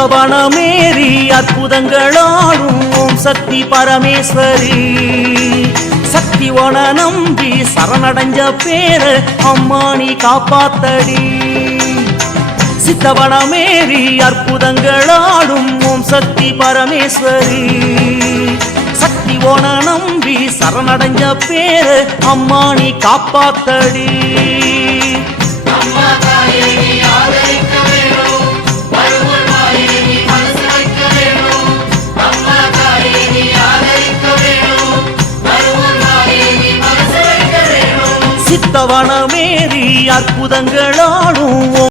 சித்தவனமேறி அற்புதங்களாடும் ஓம் சக்தி பரமேஸ்வரி. சக்தி உன நம்பி சரணடைஞ்ச பேர அம்மா நீ காப்பாத்தடி. சித்தவனமேறி அற்புதங்களாடும் ஓம் சக்தி பரமேஸ்வரி. சக்தி உன நம்பி சரணடைஞ்ச பேர அம்மா நீ காப்பாத்தடி. சித்தவனமேறி அற்புதங்களாடும்